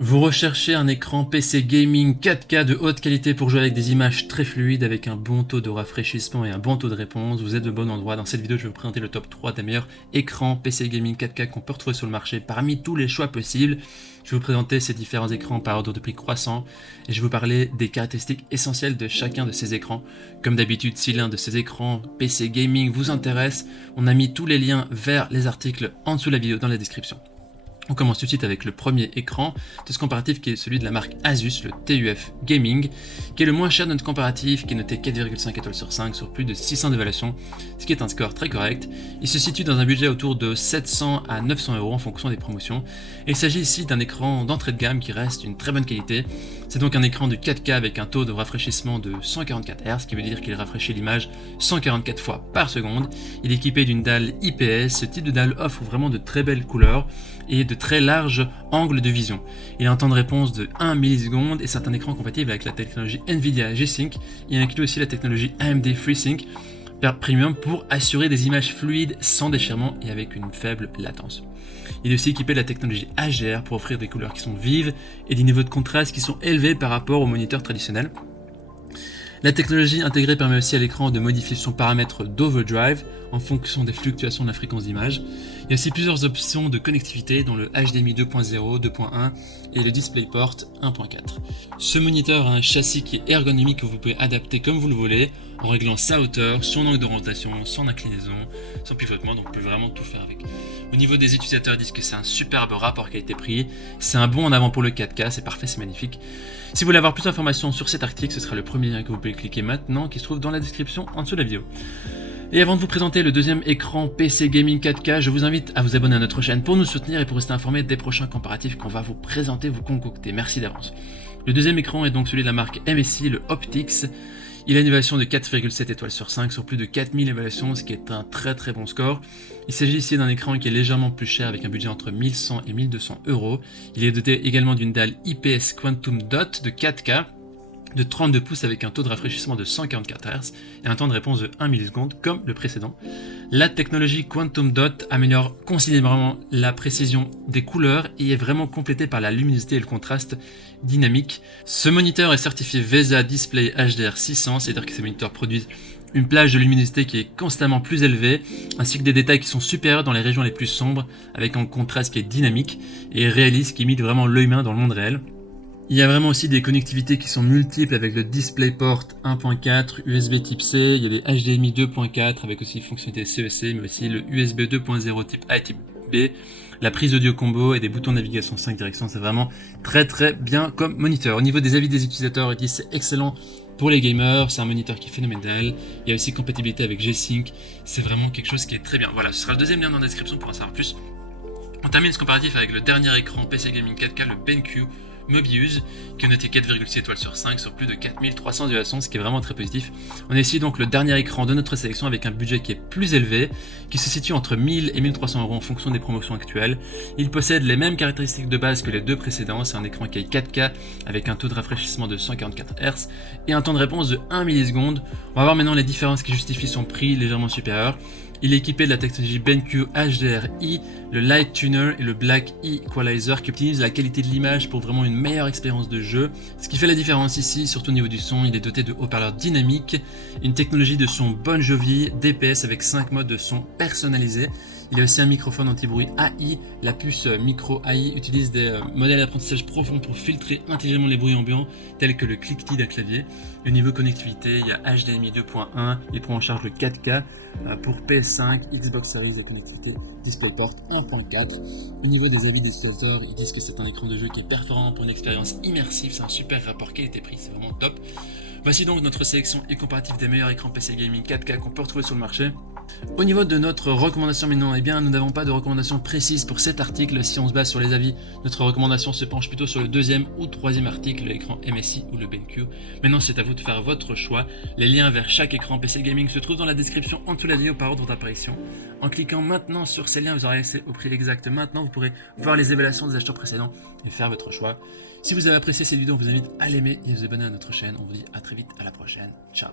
Vous recherchez un écran PC gaming 4K de haute qualité pour jouer avec des images très fluides, avec un bon taux de rafraîchissement et un bon taux de réponse. Vous êtes au bon endroit. Dans cette vidéo, je vais vous présenter le top 3 des meilleurs écrans PC gaming 4K qu'on peut retrouver sur le marché parmi tous les choix possibles. Je vais vous présenter ces différents écrans par ordre de prix croissant et je vais vous parler des caractéristiques essentielles de chacun de ces écrans. Comme d'habitude, si l'un de ces écrans PC gaming vous intéresse, on a mis tous les liens vers les articles en dessous de la vidéo dans la description. On commence tout de suite avec le premier écran de ce comparatif qui est celui de la marque Asus, le TUF Gaming, qui est le moins cher de notre comparatif, qui est noté 4,5 étoiles sur 5 sur plus de 600 d'évaluation, ce qui est un score très correct. Il se situe dans un budget autour de 700 à 900 € en fonction des promotions. Et il s'agit ici d'un écran d'entrée de gamme qui reste une très bonne qualité. C'est donc un écran de 4K avec un taux de rafraîchissement de 144 Hz, ce qui veut dire qu'il rafraîchit l'image 144 fois par seconde. Il est équipé d'une dalle IPS. Ce type de dalle offre vraiment de très belles couleurs et de très larges angles de vision. Il a un temps de réponse de 1 milliseconde et c'est un écran compatible avec la technologie Nvidia G-Sync. Il inclut aussi la technologie AMD FreeSync Premium pour assurer des images fluides sans déchirement et avec une faible latence. Il est aussi équipé de la technologie HDR pour offrir des couleurs qui sont vives et des niveaux de contraste qui sont élevés par rapport au moniteur traditionnel. La technologie intégrée permet aussi à l'écran de modifier son paramètre d'overdrive en fonction des fluctuations de la fréquence d'image. Il y a aussi plusieurs options de connectivité dont le HDMI 2.0, 2.1 et le DisplayPort 1.4. Ce moniteur a un châssis qui est ergonomique que vous pouvez adapter comme vous le voulez en réglant sa hauteur, son angle d'orientation, son inclinaison, son pivotement, donc vous pouvez vraiment tout faire avec. Au niveau des utilisateurs, ils disent que c'est un superbe rapport qualité-prix, c'est un bond en avant pour le 4K, c'est parfait, c'est magnifique. Si vous voulez avoir plus d'informations sur cet article, ce sera le premier lien que vous pouvez cliquer maintenant qui se trouve dans la description en dessous de la vidéo. Et avant de vous présenter le deuxième écran PC Gaming 4K, je vous invite à vous abonner à notre chaîne pour nous soutenir et pour rester informé des prochains comparatifs qu'on va vous présenter, vous concocter. Merci d'avance. Le deuxième écran est donc celui de la marque MSI, le Optix. Il a une évaluation de 4,7 étoiles sur 5 sur plus de 4000 évaluations, ce qui est un très bon score. Il s'agit ici d'un écran qui est légèrement plus cher avec un budget entre 1100 et 1200 €. Il est doté également d'une dalle IPS Quantum Dot de 4K de 32 pouces avec un taux de rafraîchissement de 144 Hz et un temps de réponse de 1 milliseconde comme le précédent. La technologie Quantum Dot améliore considérablement la précision des couleurs et est vraiment complétée par la luminosité et le contraste dynamique. Ce moniteur est certifié VESA Display HDR 600, c'est-à-dire que ces moniteurs produisent une plage de luminosité qui est constamment plus élevée, ainsi que des détails qui sont supérieurs dans les régions les plus sombres, avec un contraste qui est dynamique et réaliste qui imite vraiment l'œil humain dans le monde réel. Il y a vraiment aussi des connectivités qui sont multiples avec le DisplayPort 1.4, USB type C, il y a des HDMI 2.4 avec aussi fonctionnalité CEC, mais aussi le USB 2.0 type A et type B, la prise audio combo et des boutons de navigation 5 directions, c'est vraiment très bien comme moniteur. Au niveau des avis des utilisateurs, ils disent c'est excellent pour les gamers, c'est un moniteur qui est phénoménal, il y a aussi compatibilité avec G-Sync, c'est vraiment quelque chose qui est très bien. Voilà, ce sera le deuxième lien dans la description pour en savoir plus. On termine ce comparatif avec le dernier écran PC Gaming 4K, le BenQ Mobius, qui est noté 4,6 étoiles sur 5 sur plus de 4300 évaluations, ce qui est vraiment très positif. On a ici donc le dernier écran de notre sélection avec un budget qui est plus élevé, qui se situe entre 1000 et 1300 € en fonction des promotions actuelles. Il possède les mêmes caractéristiques de base que les deux précédents, c'est un écran qui est 4K avec un taux de rafraîchissement de 144 Hz et un temps de réponse de 1 milliseconde. On va voir maintenant les différences qui justifient son prix légèrement supérieur. Il est équipé de la technologie BenQ HDRI, le Light Tuner et le Black Equalizer qui optimisent la qualité de l'image pour vraiment une meilleure expérience de jeu. Ce qui fait la différence ici, surtout au niveau du son, il est doté de haut-parleurs dynamiques, une technologie de son Bon Jovi, DPS avec 5 modes de son personnalisés. Il y a aussi un microphone anti-bruit AI. La puce micro AI utilise des modèles d'apprentissage profond pour filtrer intelligemment les bruits ambiants tels que le cliquetis d'un clavier. Au niveau connectivité, il y a HDMI 2.1, il prend en charge le 4K pour PS5, Xbox Series et connectivité DisplayPort 1.4. Au niveau des avis des utilisateurs, ils disent que c'est un écran de jeu qui est performant pour une expérience immersive, c'est un super rapport qualité-prix, c'est vraiment top. Voici donc notre sélection et comparatif des meilleurs écrans PC Gaming 4K qu'on peut retrouver sur le marché. Au niveau de notre recommandation maintenant, eh bien nous n'avons pas de recommandation précise pour cet article. Si on se base sur les avis, notre recommandation se penche plutôt sur le deuxième ou troisième article, l'écran MSI ou le BenQ. Maintenant c'est à vous de faire votre choix. Les liens vers chaque écran PC Gaming se trouvent dans la description en dessous de la vidéo par ordre d'apparition. En cliquant maintenant sur ces liens, vous aurez accès au prix exact. Maintenant vous pourrez voir les évaluations des acheteurs précédents et faire votre choix. Si vous avez apprécié cette vidéo, on vous invite à l'aimer et à vous abonner à notre chaîne. On vous dit à très vite, à la prochaine. Ciao.